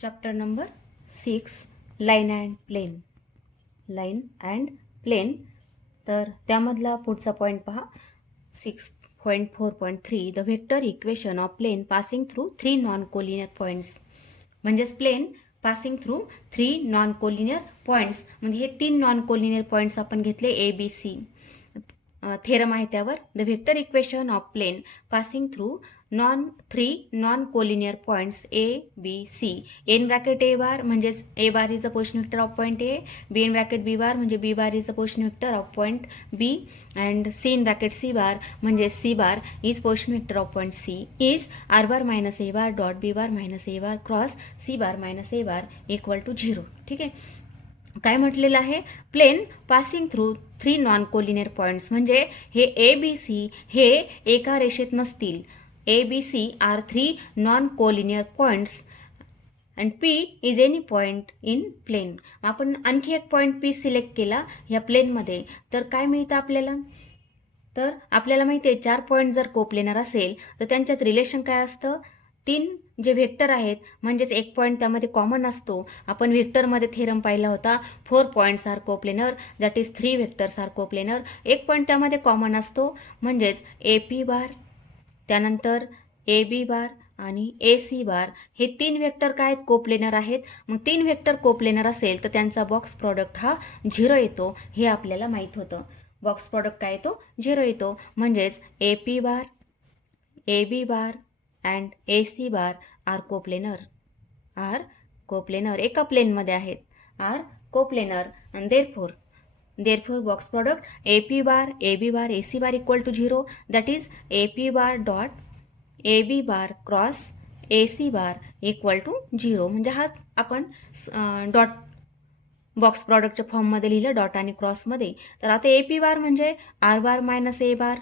Chapter number 6 line and plane. Line and plane. तर त्यामधला पुढचा पॉईंट पहा 6.4.3 the vector equation of plane passing through 3 non collinear points. म्हणजेच plane passing through 3 non collinear points म्हणजे हे 3 non collinear points आपण घेतले A B C. Theorem आहे त्यावर. The vector equation of plane passing through 3 non collinear points A B C. In bracket A bar म्हणजेच A bar is a position vector of point A, B in bracket B bar म्हणजे B bar is a position vector of point B, and C in bracket C bar म्हणजे C bar is position vector of point C, is R bar minus A bar dot B bar minus A bar cross C bar minus A bar equal to 0. ठीक आहे. काय म्हटलेलं आहे? Plane passing through 3 non collinear points म्हणजे हे A B C हे एका रेषेत नसतील. A B C are 3 non collinear points and P is any point in plane. आपण आणखी एक पॉईंट पी सिलेक्ट केला या प्लेनमध्ये तर काय मिळतं आपल्याला? तर आपल्याला माहिती आहे 4 पॉईंट जर कोप्लेनर असेल तर त्यांच्यात रिलेशन काय असतं? 3 जे व्हेक्टर आहेत म्हणजेच एक पॉईंट त्यामध्ये कॉमन असतो. आपण व्हेक्टरमध्ये थेरम पाहिला होता 4 points are coplanar that is 3 vectors are coplanar. एक पॉईंट त्यामध्ये कॉमन असतो म्हणजेच ए पी बार, त्यानंतर ए बी बार आणि ए सी बार हे 3 व्हेक्टर काय आहेत? कोप्लेनर आहेत. मग 3 व्हेक्टर कोप्लेनर असेल तर त्यांचा बॉक्स प्रॉडक्ट हा 0 येतो हे आपल्याला माहीत होतं. बॉक्स प्रॉडक्ट काय येतो? 0 येतो. म्हणजेच A P bar, A B bar and A C bar are coplanar. Are coplanar एका प्लेनमध्ये आहेत. Are coplanar and therefore box product AP bar, AB bar, AC bar equal to 0. That is AP bar dot AB bar cross AC bar equal to 0. म्हणजे हाच आपण dot box प्रॉडक्टच्या फॉर्ममध्ये लिहिलं dot आणि क्रॉसमध्ये. तर आता AP बार म्हणजे R bar minus A bar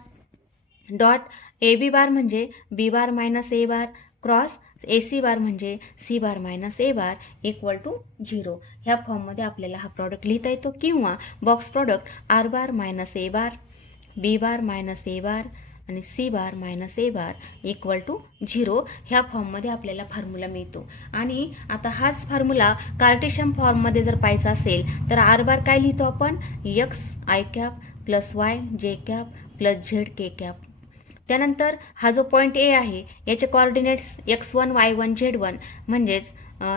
dot AB bar म्हणजे B bar minus A bar cross AC bar म्हणजे C bar minus A bar equal to 0. ह्या फॉर्ममध्ये आपल्याला हा प्रॉडक्ट लिहिता येतो. किंवा box product R bar minus A bar, B bar minus A bar आणि C bar minus A bar equal to 0 ह्या फॉर्ममध्ये आपल्याला फॉर्म्युला मिळतो. आणि आता हाच फॉर्म्युला कार्टेशियन फॉर्ममध्ये जर पाहायचा असेल तर R बार काय लिहितो आपण? X I cap plus Y J cap plus Z K cap. त्यानंतर हा जो पॉईंट ए आहे याचे कॉर्डिनेट्स x1 y1 z1 म्हणजेच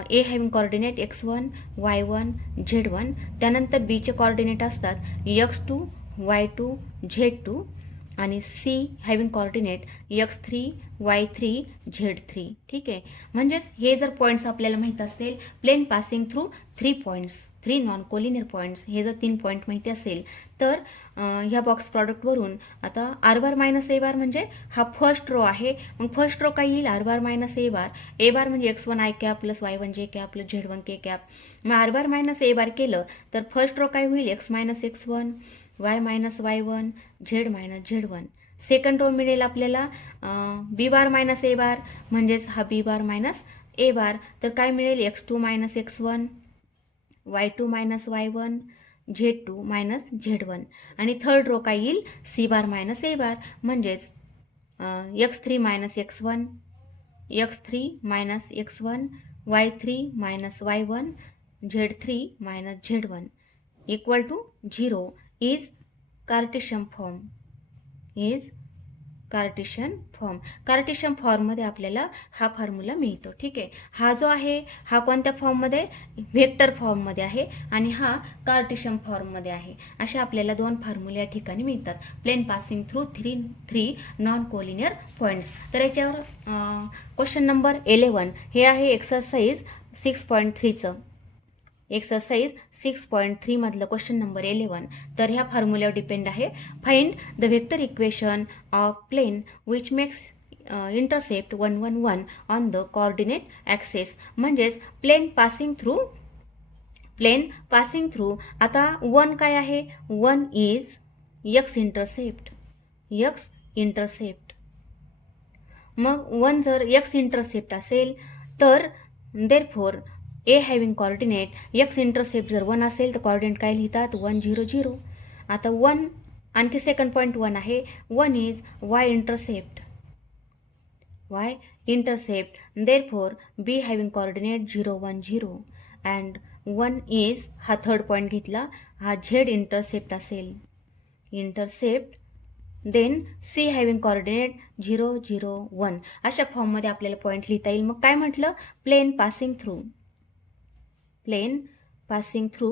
ए having coordinate x1 y1 z1. त्यानंतर बीचे कॉर्डिनेट असतात x2 y2 z2 आणि C having coordinate x3 y3 z3. ठीक आहे. म्हणजेच हे जर पॉईंट्स आपल्याला माहीत असतील plane passing through 3 points 3 non collinear points हे जर 3 पॉईंट माहिती असेल तर ह्या बॉक्स प्रॉडक्टवरून आता आर बार मायनस ए बार म्हणजे हा फर्स्ट रो आहे. मग फर्स्ट रो काय येईल? आर बार मायनस ए बार. ए बार म्हणजे x1 I cap plus y1 जे कॅप प्लस z1 के कॅप. मग आर बार मायनस ए बार केलं तर फर्स्ट रो काय होईल? x minus x1 y minus y1 z minus z1. Second row मिळेल आपल्याला बी बार मायनस ए बार म्हणजेच हा बी बार मायनस ए बार. तर काय मिळेल? x2 minus x1 y2 minus y1 z2 minus z1. आणि थर्ड रो काय येईल? सी बार मायनस ए बार म्हणजेच x3 minus x1 x3 minus x1 y3 minus y1 z3 minus z1 equal to 0 is Cartesian form. Cartesian फॉर्ममध्ये आपल्याला हा formula मिळतो. ठीक आहे. हा जो आहे हा कोणत्या फॉर्ममध्ये? व्हेक्टर फॉर्ममध्ये आहे आणि हा कार्टेशियन फॉर्ममध्ये आहे. अशा आपल्याला 2 फॉर्म्युले या ठिकाणी मिळतात plane passing through 3 non collinear points. तर याच्यावर क्वेश्चन नंबर 11 हे आहे एक्सरसाइज 6.3चं. एक्सरसाइज 6.3 मधलं क्वेश्चन नंबर 11. तर ह्या फॉर्म्युल्यावर डिपेंड आहे. Find the vector equation of plain which makes intercept 1 1 1 on the coordinate access. म्हणजेच प्लेन पासिंग थ्रू आता 1 काय आहे? 1 इज एक्स इंटरसेप्ट. मग 1 जर एक्स इंटरसेप्ट असेल तर therefore ए हॅविंग कॉर्डिनेट एक्स इंटरसेप्ट जर 1 असेल तर कॉर्डिनेट काय लिहितात? 1 0 0. आता 1 आणखी सेकंड पॉईंट 1 आहे. 1 is Y intercept. Therefore B having coordinate 0 1 0 and 1 is हा थर्ड पॉईंट घेतला, हा झेड इंटरसेप्ट असेल, intercept. Then C having coordinate 0 0 1 अशा फॉर्ममध्ये आपल्याला पॉईंट लिहिता येईल. मग काय म्हटलं, plane passing through, plane passing through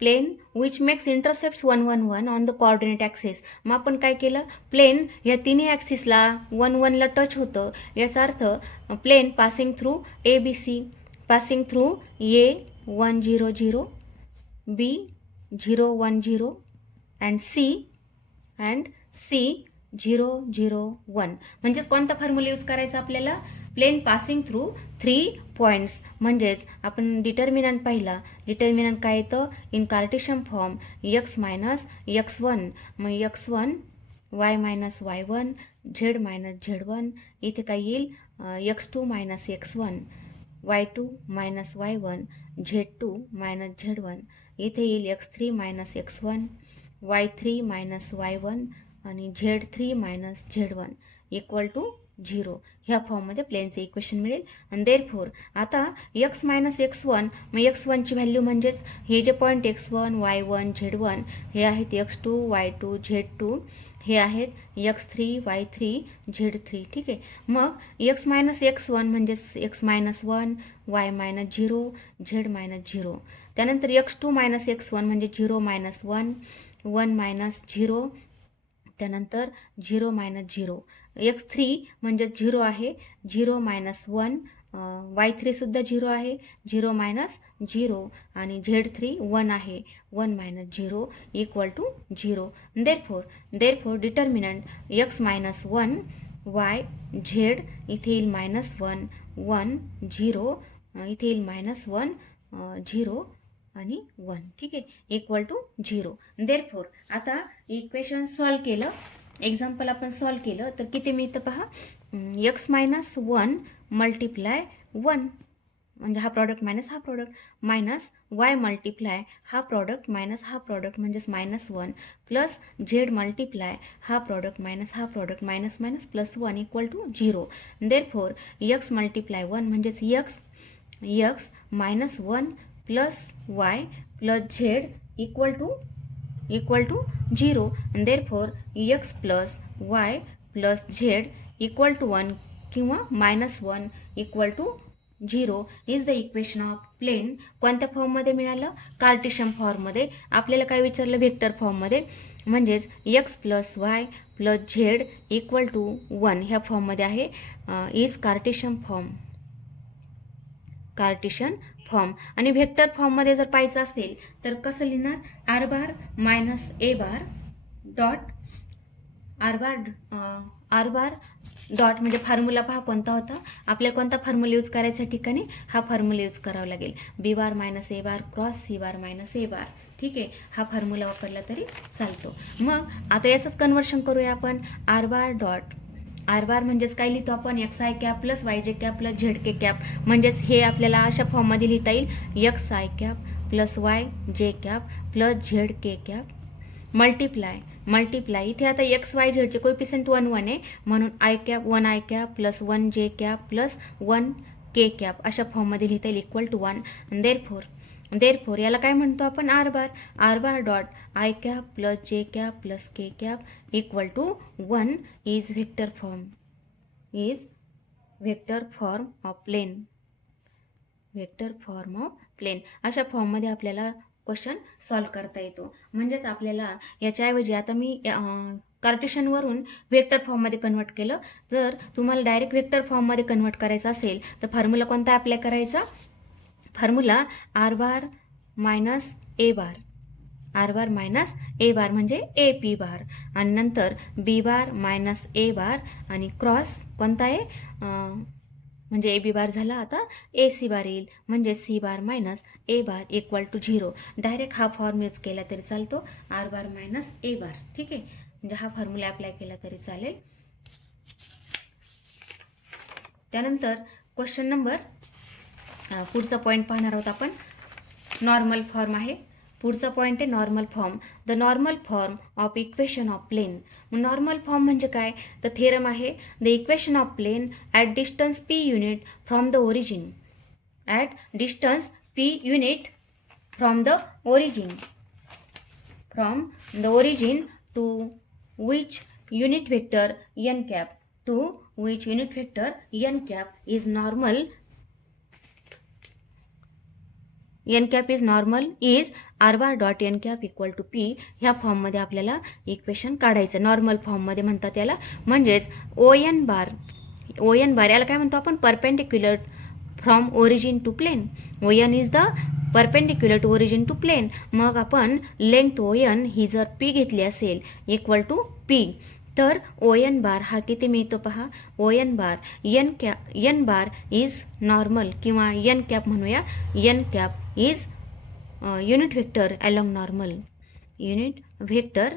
plane which makes intercepts 1 1 1 on the coordinate axis. मग आपण काय केलं, प्लेन या तिन्ही ॲक्सिसला 1 1 ला टच होतं, याचा अर्थ plane passing through A B C, passing through A 1 0 0 B 0 1 0 and C 0 0 1. म्हणजेच कोणता फॉर्म्युला यूज करायचा आपल्याला, प्लेन पासिंग थ्रू 3 पॉईंट्स. म्हणजेच आपण डिटर्मिनंट पाहिला, डिटर्मिनंट काय येतं in Cartesian form x minus x1, मग x1 y minus y1 z minus z1, इथे काय येईल x2 minus x1 y2 minus y1 z2 minus z1, इथे येईल x3 minus x1 y3 minus y1 आणि z3 minus z1 equal to 0. ह्या फॉर्ममध्ये प्लेनचे इक्वेशन मिळेल. आणि देअरफॉर आता x मायनस x1, मग x1ची व्हॅल्यू म्हणजेच हे जे पॉईंट x1 y1 z1 हे आहेत x2 y2 z2, हे आहेत x3 y3 z3. ठीक आहे. मग x मायनस x1 म्हणजेच x minus 1 y minus 0 z minus 0. त्यानंतर x2 मायनस x1 म्हणजे 0 मायनस 1 1 मायनस 0, त्यानंतर 0 मायनस 0. x3 म्हणजे 0 आहे, 0 मायनस 1, y3 सुद्धा 0 आहे, 0 मायनस 0 आणि z3 1 आहे, 1 minus 0 equal to 0. Therefore determinant x minus 1 y z, इथे येईल मायनस 1 1 0, इथे येईल मायनस 1 0 आणि 1. ठीक आहे, इक्वल टू 0. देअरफॉर आता इक्वेशन सॉल्व केलं, एक्झाम्पल आपण सॉल्व केलं तर किती मिळतं पहा, x मायनस 1 मल्टिप्लाय 1 म्हणजे हा प्रॉडक्ट मायनस हा प्रॉडक्ट, मायनस y मल्टिप्लाय हा प्रॉडक्ट मायनस हा प्रॉडक्ट म्हणजेच मायनस 1, प्लस z मल्टिप्लाय हा प्रॉडक्ट मायनस हा product minus minus plus 1 equal to 0. Therefore x multiply 1 म्हणजेच x minus 1 plus y plus z equal to 0. Therefore x plus y plus z equal to 1 किंवा minus 1 equal to 0 is the equation of plane. कोणत्या फॉर्ममध्ये मिळालं, Cartesian फॉर्ममध्ये. आपल्याला काय विचारलं, vector फॉर्ममध्ये. म्हणजेच x plus y plus z equal to 1 ह्या फॉर्ममध्ये आहे, इज कार्टेशियन फॉर्म. आणि व्हेक्टर फॉर्ममध्ये जर पाहायचं असेल तर कसं लिहिणार, आर बार मायनस ए bar dot R bar dot म्हणजे फॉर्म्युला पहा कोणता होता, आपल्याला कोणता फॉर्म्युला यूज करायच्या ठिकाणी हा फॉर्म्युला यूज करावा लागेल, बी बार मायनस ए bar cross C bar minus ए बार. ठीक आहे, हा फॉर्म्युला वापरला तरी चालतो. मग आता याचंच कन्वर्शन करूया आपण, R bar dot R bar म्हणजेच काय लिहितो आपण, X I cap plus Y J cap plus Z K cap. म्हणजेच हे आपल्याला अशा फॉर्ममध्ये लिहिता येईल, X I cap plus Y J cap plus Z K cap multiply इथे आता एक्स वाय झेडचे कोएफिशियंट 1 1 आहे, म्हणून i cap 1 I cap plus 1 जे कॅप प्लस 1 के कॅप अशा फॉर्ममध्ये लिहिता येईल इक्वल टू 1. देअरफॉर याला काय म्हणतो आपण, R bar dot I cap plus जे cap plus K cap equal to 1 is vector form of plane. अशा फॉर्ममध्ये आपल्याला क्वेश्चन सॉल्व करता येतो. म्हणजेच आपल्याला याच्याऐवजी आता मी कार्टेशियनवरून व्हेक्टर फॉर्ममध्ये कन्वर्ट केलं. जर तुम्हाला डायरेक्ट व्हेक्टर फॉर्ममध्ये कन्वर्ट करायचं असेल तर फॉर्म्युला कोणता अप्लाय करायचा, फॉर्म्युला आर बार मायनस ए बार म्हणजे ए पी बार, आणि नंतर बी बार मायनस ए बार आणि क्रॉस कोणता आहे म्हणजे ए बी बार झाला, आता ए सी बार येईल, म्हणजे C bar minus A bar equal to 0. Direct हा फॉर्म यूज केला तरी चालतो, आर बार मायनस ए बार. ठीक आहे, म्हणजे हा फॉर्म्युला अप्लाय केला तरी चालेल. त्यानंतर क्वेश्चन नंबर पुढचा पॉईंट पाहणार आहोत आपण, नॉर्मल फॉर्म आहे. पुढचा पॉईंट आहे normal form. The normal form of equation of plane. मग नॉर्मल फॉर्म म्हणजे काय, तर थेरम आहे the equation of plane at distance P unit from the origin. At distance P unit from the origin. From the origin to which unit vector n cap. To which unit vector n cap is normal. n cap is normal is r bar dot n cap equal to p. ह्या फॉर्ममध्ये आपल्याला equation काढायचं normal फॉर्ममध्ये म्हणतात याला. म्हणजेच ओ N बार याला काय म्हणतो आपण, perpendicular from origin to plane. O N is the perpendicular to origin to plane. मग आपण लेंथ ओ एन ही जर पी घेतली असेल इक्वल टू पी, तर ओ एन बार हा किती मिळतो पहा. O N bar N bar is normal किंवा एन कॅप म्हणूया. N cap is unit vector along normal. Unit vector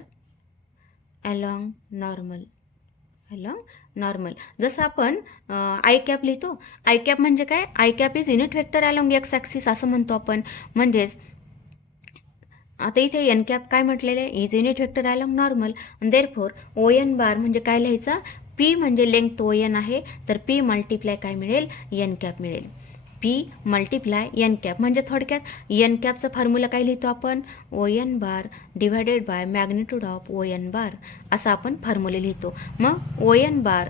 along normal. Normal. जसं आपण आय कॅप लिहितो. आय कॅप म्हणजे काय, I cap is unit vector along X axis असं म्हणतो आपण. म्हणजेच आता इथे एन कॅप काय म्हटलेलं आहे, is unit vector along normal. Therefore O N bar म्हणजे काय लिहायचा, पी म्हणजे लेंथ ओ एन आहे, तर पी मल्टिप्लाय काय मिळेल, एन कॅप मिळेल. पी मल्टिप्लाय एन कॅप म्हणजे थोडक्यात एन कॅपचा फॉर्म्युला काय लिहितो आपण, O N bar divided by magnitude of O N bar असा आपण फॉर्म्युला लिहितो. मग O N bar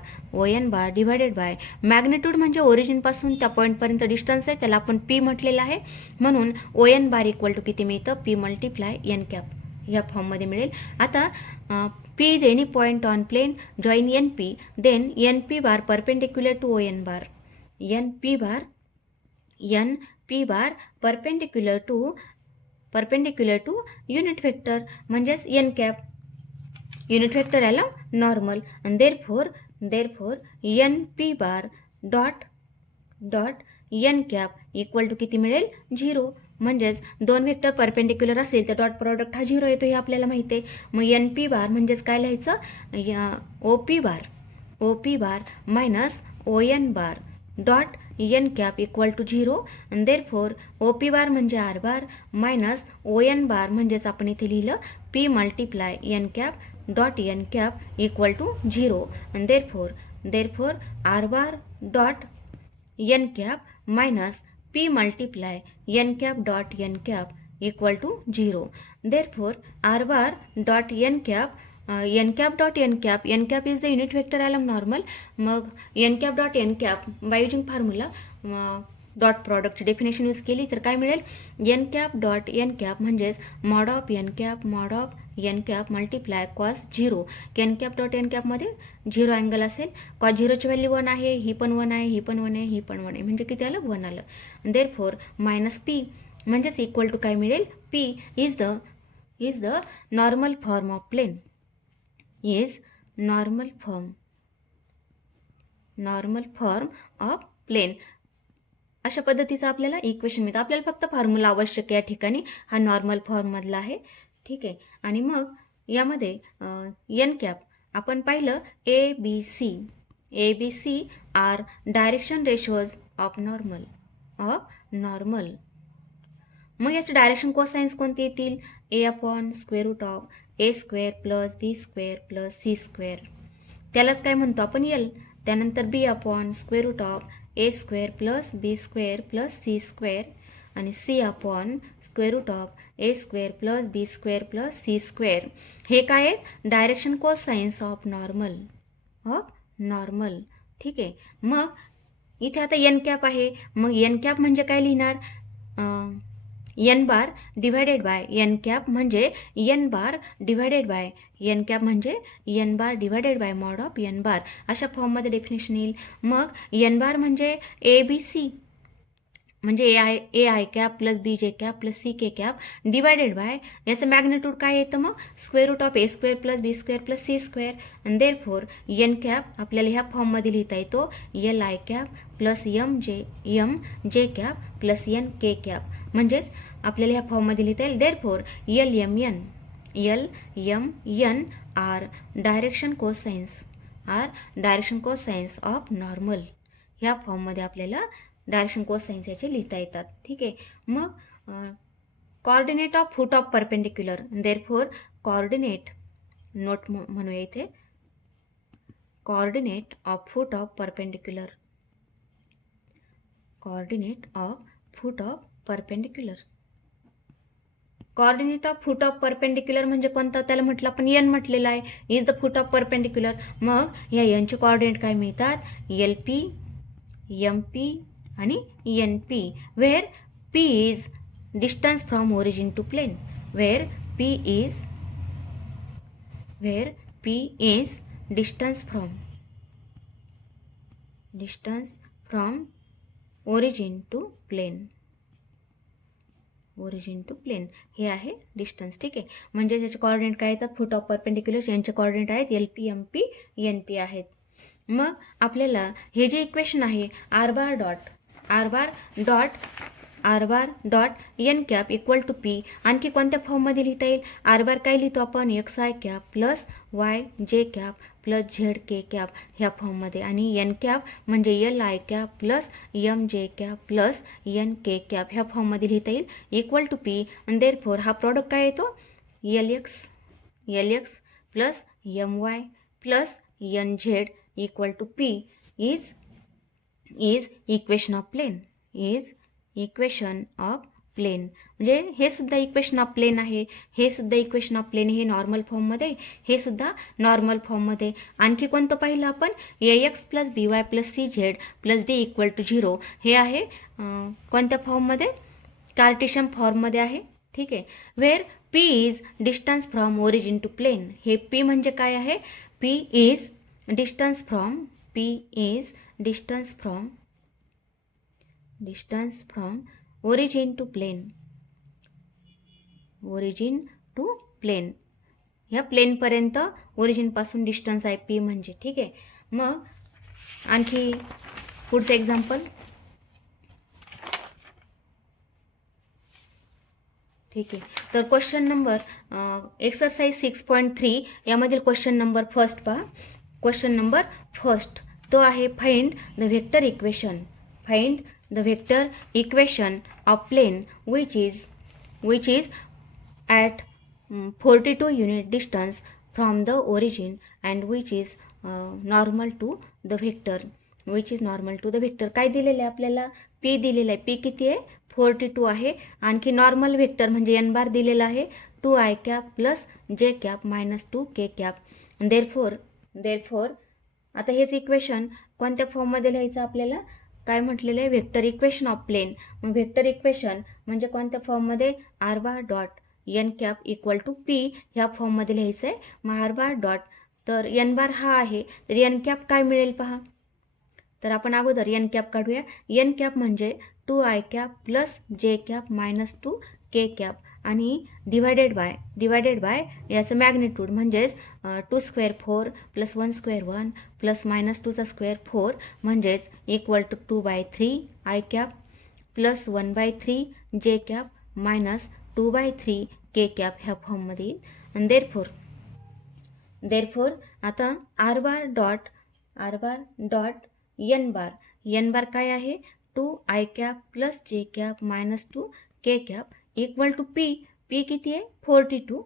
divided by magnitude म्हणजे ओरिजिनपासून त्या पॉईंटपर्यंत डिस्टन्स आहे, त्याला आपण पी म्हटलेलं आहे. म्हणून O N bar equal to किती मिळतं, पी मल्टिप्लाय एन कॅप या फॉर्ममध्ये मिळेल. आता P is any point on plane join N P, then N P bar perpendicular to O N bar. N P bar perpendicular to unit vector म्हणजेच N cap, unit vector आला normal. आणि therefore N P bar dot N cap equal to किती मिळेल, 0. म्हणजेच दोन vector perpendicular असेल तर dot product हा 0 येतो हे आपल्याला माहिती आहे. मग एन पी बार म्हणजेच काय लिहायचं, O P bar minus O N bar dot N cap equal to 0. आणि देअरफॉर ओ पी बार म्हणजे r bar minus O N bar म्हणजेच आपण इथे लिहिलं p multiply n cap dot N cap equal to 0. आणि therefore r bar dot N cap minus p multiply n cap dot N cap equal to 0. Therefore r bar dot N cap n cap is the unit vector along normal. मग n cap dot N cap by using formula dot प्रॉडक्टची definition use केली तर काय मिळेल, n cap dot N cap म्हणजेच mod of n cap multiply cos 0. N cap dot n कॅपमध्ये 0 angle असेल, cos 0ची व्हॅल्यू 1 आहे, ही पण 1 आहे, ही पण 1 आहे, ही पण 1 आहे, म्हणजे किती आलं, 1 आलं. देअरफॉर मायनस पी म्हणजेच इक्वल टू काय मिळेल, P is the normal form of plane. Is normal form of plane. अशा पद्धतीचं आपल्याला इक्वेशन मिळतं. आपल्याला फक्त फॉर्म्युला आवश्यक या ठिकाणी हा नॉर्मल फॉर्ममधला आहे. ठीक आहे. आणि मग यामध्ये एन कॅप आपण पाहिलं a B C are direction ratios of normal. मग याचे डायरेक्शन कोसाइन्स कोणते येतील, a upon square root of A square plus B square plus C square, त्यालाच काय म्हणतो आपण एल. त्यानंतर b upon square root of A square plus B square plus C square आणि c upon square root of A square plus B square plus C square. हे काय आहेत, direction cosines of normal. ठीक आहे. मग इथे आता एन कॅप आहे, मग एन कॅप म्हणजे काय लिहिणार, n bar divided by n cap म्हणजे n bar divided by n cap म्हणजे n bar divided by mod of n bar अशा फॉर्ममध्ये डेफिनेशन येईल. मग एन बार म्हणजे ए बी सी म्हणजे a i cap plus b j cap plus c k cap divided by याचं magnitude काय येतं, मग square root of A square plus B square plus C square. आणि therefore n cap आपल्याला ह्या फॉर्ममध्ये लिहिता येतो l I cap plus M जे कॅप प्लस एन के कॅप. म्हणजेच आपल्याला ह्या फॉर्ममध्ये लिहिता येईल. Therefore l m n are direction cosines of normal. ह्या फॉर्ममध्ये आपल्याला डायरेक्शन कोसाइन्स याचे लिहिता येतात. ठीक आहे. मग coordinate of foot of perpendicular, therefore coordinate, note म्हणूया इथे, coordinate of foot of perpendicular, coordinate of foot of perpendicular. Coordinate of foot of perpendicular म्हणजे कोणता, त्याला म्हटलं आपण एन म्हटलेलं आहे, is the foot of perpendicular. मग या एनचे कोऑर्डिनेट काय मिळतात, एल पी, एम पी आणि N P, where P is distance from origin to plane, where P is distance from origin to plane, origin to plane हे आहे distance. ठीक आहे, म्हणजे त्याचे कोऑर्डिनेट काय येतात, फूट ऑफ परपेंडिक्युलर, यांचे कोऑर्डिनेट आहेत L P, M P, N P आहेत. मग आपल्याला हे जे इक्वेशन आहे R bar dot N cap equal to P, आणखी कोणत्या फॉर्ममध्ये लिहिता येईल, आर बार काय लिहितो आपण, X I cap plus Y J cap plus Z K cap ह्या फॉर्ममध्ये, आणि एन कॅप म्हणजे L I cap plus M जे कॅप प्लस एन के कॅप ह्या फॉर्ममध्ये लिहिता येईल, इक्वल टू पी. आणि देअरफॉर हा प्रॉडक्ट काय येतो, L X plus M Y plus N Z equal to P is equation of plane, is equation of plane. म्हणजे हे सुद्धा इक्वेशन ऑफ प्लेन आहे, हे सुद्धा इक्वेशन ऑफ प्लेन, हे नॉर्मल फॉर्ममध्ये, हे सुद्धा नॉर्मल फॉर्ममध्ये. आणखी कोणतं पाहिलं आपण, a x plus b y plus c z plus d equal to 0, हे आहे कोणत्या फॉर्ममध्ये, कार्टेशियन फॉर्ममध्ये आहे. ठीक आहे, where P is distance from origin to plane, हे पी म्हणजे काय आहे, P is distance from origin to plane, ह्या प्लेनपर्यंत ओरिजिनपासून डिस्टन्स आहे पी म्हणजे. ठीक आहे, मग आणखी पुढचं एक्झाम्पल. ठीक आहे, तर क्वेश्चन नंबर एक्सरसाइज 6.3 यामधील क्वेश्चन नंबर फर्स्ट पहा. क्वेश्चन नंबर फर्स्ट तो आहे find the vector equation of plane which is at 42 unit distance from the origin and which is normal to the vector, काय दिलेलं आहे आपल्याला, पी दिलेलं आहे, पी किती आहे 42 आहे, आणखी नॉर्मल वेक्टर म्हणजे एन बार दिलेला आहे 2 आय कॅप प्लस जे कॅप मायनस 2 के कॅप. देअरफॉर आता हेच इक्वेशन कोणत्या फॉर्ममध्ये लिहायचं आपल्याला, काय म्हटलेलं आहे, वेक्टर इक्वेशन ऑफ प्लेन. मग वेक्टर इक्वेशन म्हणजे कोणत्या फॉर्ममध्ये, R bar dot N cap equal to P ह्या फॉर्ममध्ये लिहायचं आहे. मग आर बार डॉट, तर एन बार हा आहे, तर एन कॅप काय मिळेल पहा, तर आपण अगोदर एन कॅप काढूया. एन कॅप म्हणजे 2 आय कॅप प्लस जे कॅप मायनस 2 के कॅप आणि डिवायडेड बाय याचं मॅग्निट्यूड म्हणजेच 2 square 4 plus 1 square 1 plus minus 2चा स्क्वेअर 4 म्हणजेच equal to 2/3 i cap plus 1/3 j cap minus 2/3 K cap ह्या फॉर्ममध्ये येईल. आणि देअरफॉर आता R bar dot N bar काय आहे, 2 आय कॅप प्लस जे cap minus 2 K cap equal to P किती आहे 42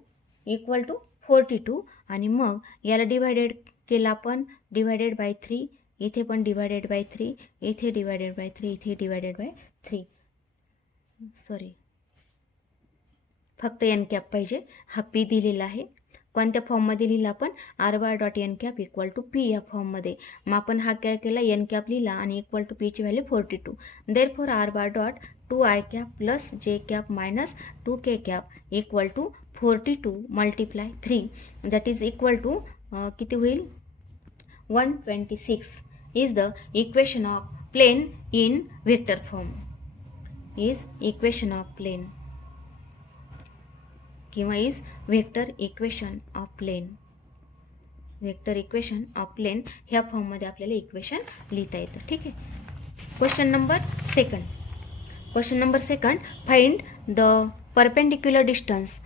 इक्वल टू 42. आणि मग याला डिवायडेड केला आपण, डिवायडेड बाय 3, इथे पण डिवायडेड बाय 3, इथे डिवायडेड बाय 3, इथे डिवायडेड बाय 3, सॉरी फक्त एन कॅप पाहिजे, हा पी दिलेला आहे. कोणत्या फॉर्ममध्ये लिहिला आपण, R bar dot N cap equal to P या फॉर्ममध्ये. मग आपण हा काय केला, एन कॅप लिहिला आणि इक्वल टू पीची value 42. Therefore r bar dot 2 I cap plus जे cap minus 2 K cap equal to 42 multiply 3 that is equal to किती होईल 126 is the equation of plane in vector form, is equation of plane किंवा is vector equation of plane. Vector equation of plane ह्या फॉर्ममध्ये आपल्याला equation लिहिता येतं. ठीक आहे, question number second find the perpendicular distance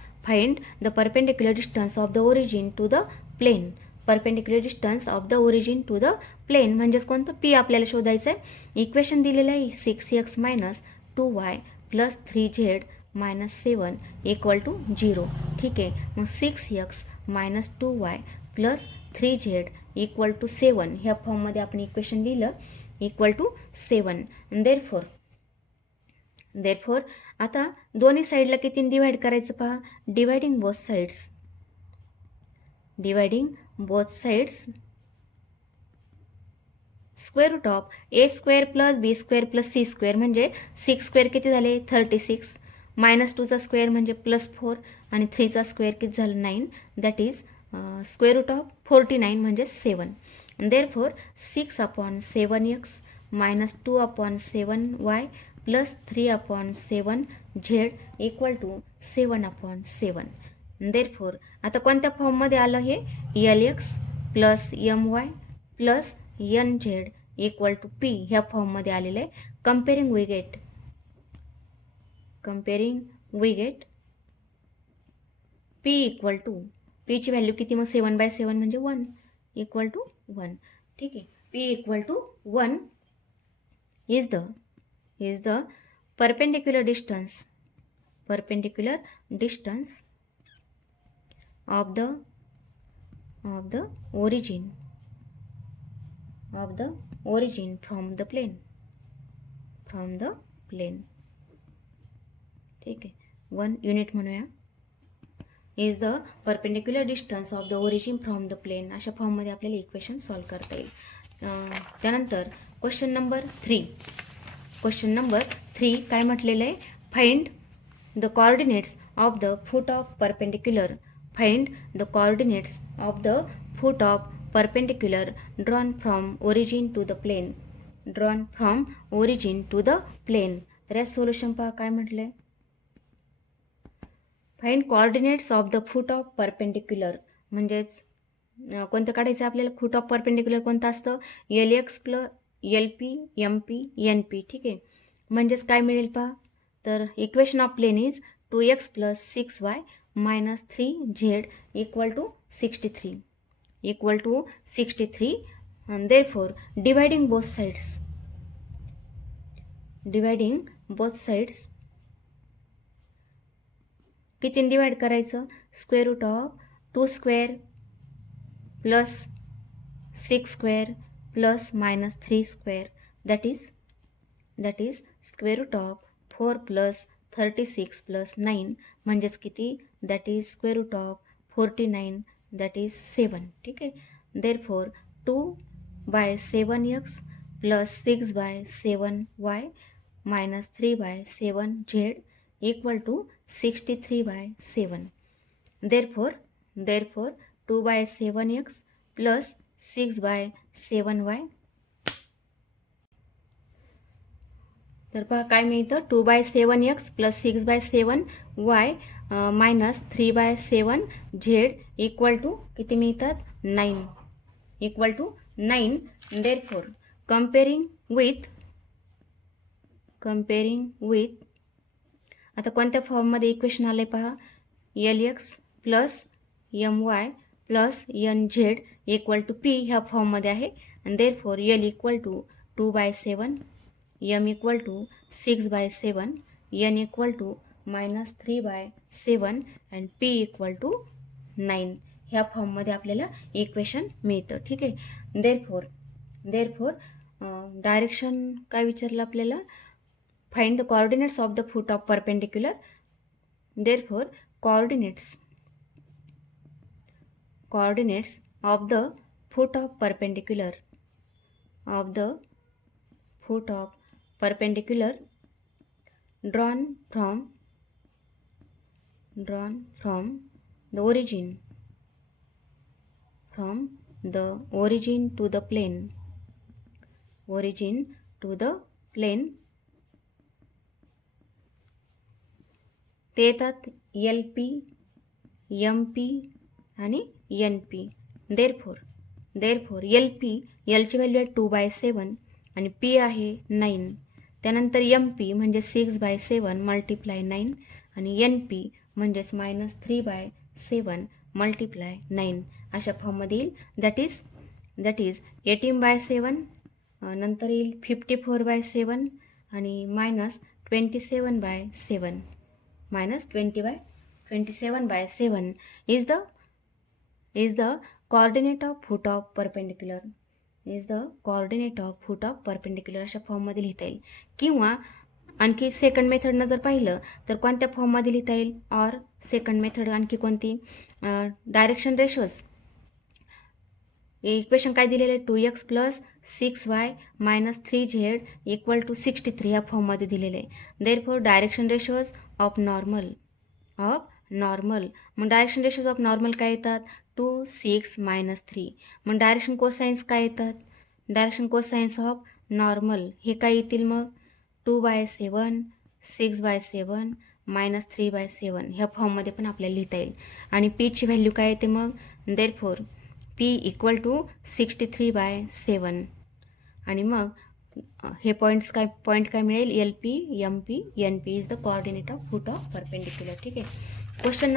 of the origin to the plane. Perpendicular distance of the origin to the plane म्हणजेच कोणतं, P आपल्याला शोधायचं आहे. इक्वेशन दिलेलं आहे 6x minus 2y plus 3z minus 7 equal to 0. ठीक आहे. मग 6x minus 2y plus 3z equal to 7 ह्या फॉर्ममध्ये आपण इक्वेशन लिहिलं इक्वल टू 7. देअरफॉर आता दोन्ही साईडला किती डिवाइड करायचं पहा. Dividing both sides square root of A square plus B square plus C square म्हणजे 6 स्क्वेअर किती झाले 36, मायनस 2चा स्क्वेअर म्हणजे प्लस 4 आणि 3चा स्क्वेअर किती झालं 9, that is square root of 49 म्हणजे 7. Therefore 6/7x minus 2/7y plus 3/7z equal to 7/7. देअरफॉर आता कोणत्या फॉर्ममध्ये आलं हे LX plus MY plus NZ equal to P ह्या फॉर्ममध्ये आलेलं आहे. Comparing we get P equal to P ची व्हॅल्यू किती मग 7/7 म्हणजे 1 इक्वल टू 1. ठीक आहे. P equal to 1 is the perpendicular distance of the origin from the plane. ठीक आहे. 1 युनिट म्हणूया. Is the perpendicular distance of the origin from the plane. अशा फॉर्ममध्ये आपल्याला इक्वेशन सॉल्व्ह करता येईल. त्यानंतर क्वेश्चन नंबर 3 काय म्हटलेलं आहे. Find the coordinates of the foot of perpendicular. Drawn from origin to the plane. तर या सोल्युशन पहा काय म्हटलंय. Find coordinates of the foot of perpendicular म्हणजेच कोणतं काढायचं आपल्याला. फूट ऑफ परपेंडिक्युलर कोणतं असतं LX plus LP MP NP. ठीक आहे. म्हणजेच काय मिळेल पहा. तर equation of plane is 2x plus 6y minus 3z equal to 63. And therefore dividing both sides किती डिवाइड करायचं. Square root of 2 square plus 6 square plus minus 3 square that is square root of 4 plus 36 plus 9 म्हणजेच किती that is square root of 49 that is 7. ठीक आहे. Therefore 2/7x plus 6/7y minus 3/7z equal to 63/7. Therefore 2/7x plus 6/7y. तर पहा काय मिळतं. 2/7x plus 6/7y minus 3/7z equal to किती मिळतात 9 equal to 9. Therefore comparing with आता कोणत्या फॉर्ममध्ये इक्वेशन आले पहा. LX plus MY plus NZ equal to P ह्या फॉर्ममध्ये आहे. आणि therefore L equal to 2/7 M equal to 6/7 N equal to minus 3/7 and P equal to 9 ह्या फॉर्ममध्ये आपल्याला इक्वेशन मिळतं. ठीक आहे. देअरफॉर डायरेक्शन काय विचारलं आपल्याला. Find the coordinates of the foot of perpendicular. Therefore coordinates of the foot of perpendicular drawn from the origin to the plane. ते येतात LP MP आणि NP. देअरफॉर LP ची व्हॅल्यू आहे 2/7 आणि P आहे 9. त्यानंतर MP म्हणजे 6/7 मल्टिप्लाय 9 आणि NP म्हणजेच मायनस 3/7 मल्टिप्लाय 9 अशा फॉर्ममध्ये येईल. दॅट इज 18/7 नंतर येईल 54/7 आणि minus 27/7. minus 27/7 is the coordinate of foot of perpendicular अशा फॉर्ममध्ये लिहिता येईल. किंवा आणखी सेकंड मेथडनं जर पाहिलं तर कोणत्या फॉर्ममध्ये लिहिता येईल, ऑर सेकंड मेथड आणखी कोणती, डायरेक्शन रेशोज इक्वेशन काय दिलेलं आहे, 2x + 6y - 3z = 63 या फॉर्ममध्ये दिलेले आहे. Therefore direction ratios of normal मग डायरेक्शन रेशोज ऑफ नॉर्मल काय येतात, 2, 6 - 3. मग डायरेक्शन कोसाइन्स काय येतात, डायरेक्शन कोसाइन्स ऑफ नॉर्मल हे काय येतील मग, 2/7, 6/7 - 3/7 ह्या फॉर्ममध्ये पण आपल्याला लिहिता येईल. आणि पीची व्हॅल्यू काय येते मग, देअरफॉर P = 63/7. आणि मग हे पॉईंट काय मिळेल, LP, MP, NP is the coordinate of foot of perpendicular. ठीक आहे. Question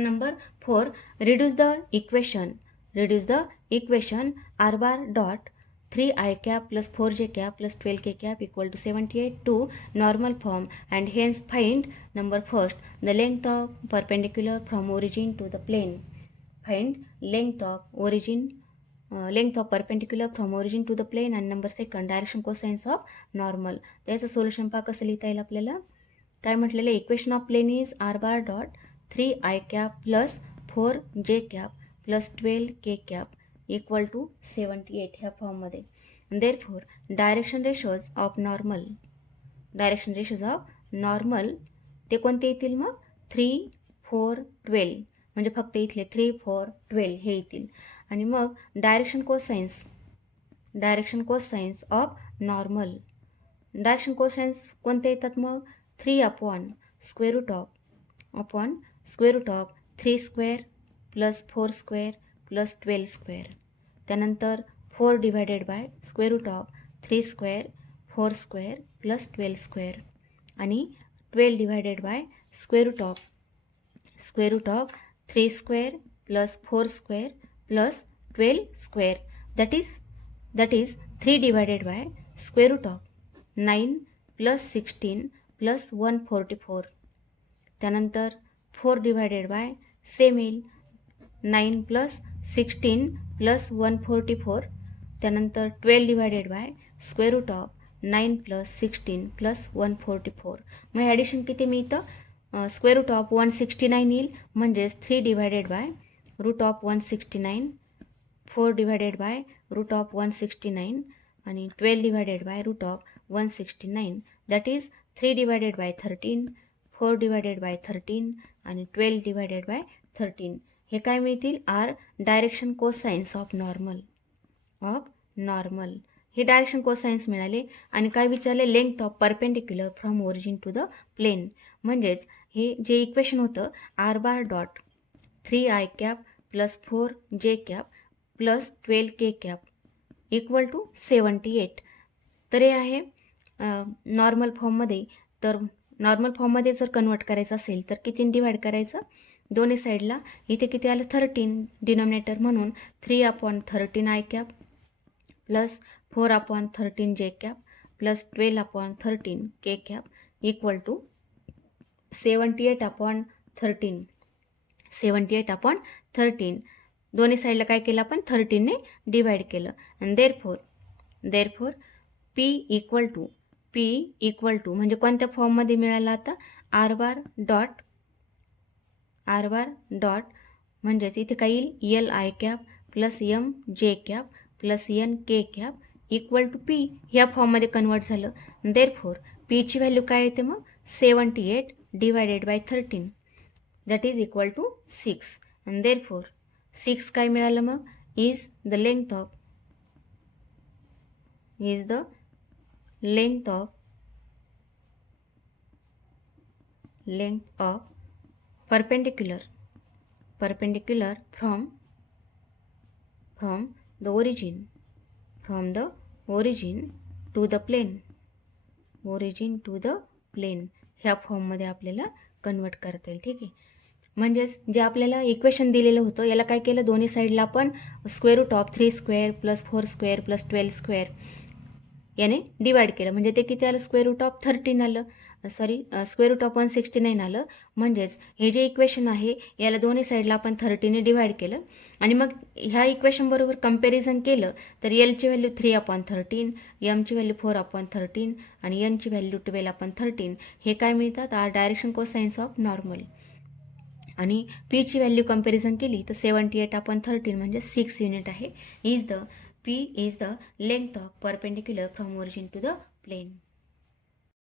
number 4 reduce the equation r bar dot 3i cap plus 4j cap plus 12k cap = 78 to normal form and hence find number first the length of perpendicular from origin to the plane. Find length of perpendicular from origin to the plane and number second direction cosines of normal. त्याचं solution पहा कसं लिहिता येईल आपल्याला. काय म्हटलेलं, equation of plane is r bar dot 3i cap plus 4j cap plus 12k cap = 78 ह्या फॉर्ममध्ये. Therefore direction ratios of normal ते कोणते येतील मग, 3, 4, 12 म्हणजे फक्त इथले 3, 4, 12 हे येतील. आणि मग डायरेक्शन कोसाइन्स ऑफ नॉर्मल कोणते येतात मग, 3/√ऑफ 3² + 4² + 12². त्यानंतर 4/√ऑफ 3², 4² + 12² आणि 12/√ऑफ 3² + 4² + 12². that is 3/√ऑफ 9 + 16 + 144. त्यानंतर 4/ सेम येईल, 9 + 16 + 144. त्यानंतर 12/√ऑफ 9 + 16 + 144. मग ॲडिशन किती मिळतं, √ऑफ 169 येईल, म्हणजेच 3/√ऑफ 169, 4/√ऑफ 169 आणि 12/√ऑफ 169. दॅट इज 3/13, 4/13 आणि 12/13. हे काय मिळतील, are direction cosines of normal. हे डायरेक्शन कोसाइन्स मिळाले. आणि काय विचारले, length of perpendicular from origin to the plane. म्हणजेच हे जे इक्वेशन होतं, r bar dot 3i cap plus 4j cap plus 12k cap = 78. तर हे आहे नॉर्मल फॉर्ममध्ये. तर नॉर्मल फॉर्ममध्ये जर कन्वर्ट करायचं असेल तर किती डिवाइड करायचं, दोन्ही साईडला. इथे किती आलं, 13 डिनॉमिनेटर, म्हणून 3/13i cap plus 4/13j cap plus 12/13k cap = 78/13. दोन्ही साईडला काय केलं आपण, 13ने डिवाइड केलं. आणि देअरफॉर P = म्हणजे कोणत्या फॉर्ममध्ये मिळाला आता, r bar dot म्हणजेच इथे काय येईल, li cap plus mj cap plus nk cap = P ह्या फॉर्ममध्ये कन्वर्ट झालं. देअरफॉर Pची व्हॅल्यू काय येते मग, 78/13 दॅट इज = 6. आणि देअरफॉर 6 काय मिळालं मग, is the length of perpendicular from the origin to the plane ह्या फॉर्ममध्ये आपल्याला कन्वर्ट करता येईल. ठीक आहे. म्हणजेच जे आपल्याला इक्वेशन दिलेलं होतं, याला काय केलं, दोन्ही साईडला आपण √ऑफ 3² + 4² + 12² याने डिवाइड केलं. म्हणजे ते किती आलं, √ऑफ 13 आलं. स्क्वेअर रूट ऑफ 169 आलं. म्हणजेच हे जे इक्वेशन आहे याला दोन्ही साईडला आपण 30ने डिवाइड केलं आणि मग ह्या इक्वेशनबरोबर कंपॅरिझन केलं तर एलची व्हॅल्यू 3/13, एमची व्हॅल्यू 4/13 आणि एनची व्हॅल्यू 12/13 हे काय मिळतात are direction cosines of normal. आणि पीची व्हॅल्यू कंपॅरिझन केली तर 78/13 म्हणजे 6 युनिट आहे. P is the length of perpendicular from origin to the plain.